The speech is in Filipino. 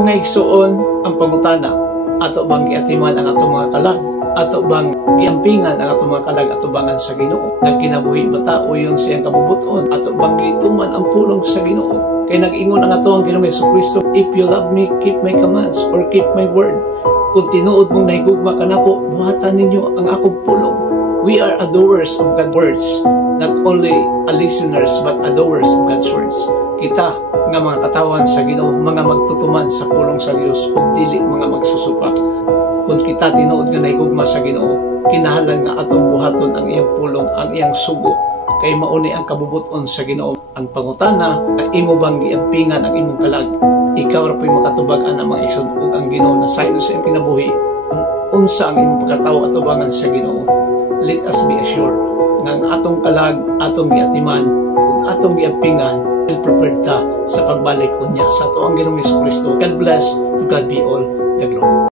Mga igsuon ang pangutana, ato bang giatiman ang atong mga kalag? Ato bang giampingan ang atong mga kalag atubangan sa Ginoo? Nagkinabuhi ba ta o yung siyang kabubuton? Ato bang gituman ang pulong sa Ginoo? Kay nag-ingon ang atong Ginoo Jesucristo, if you love me, keep my commands or keep my word. Kung tinuod mong nahigugma ka nako, buhatan ninyo ang akong pulong. We are adorers of God's words, not only listeners but adorers of God's words. Kita nga mga katawan sa Ginoo, mga magtutuman sa pulong sa Dios ug dili mga magsusupak. Kung kita tinuod nga nahigugma sa Ginoo, kinahanglan nga atong buhaton ang iyang pulong, ang iyang sugo, kay mauni ang kabubuton sa Ginoo. Ang pangutana, imo bang giampingan ang imong kalag? Ikaw ra po'y makatubag-an ang mga igsoon ug ang Ginoo na sayod sa iyong kinabuhi. Unsa ang imong pagkatawo atubangan sa Ginoo? Let us be assured nga ang atong kalag, atong giatiman ug atong giampingan will prepare ta sa pagbalik unya sa ato ang Ginoong Jesucristo. God bless, to God be all the glory.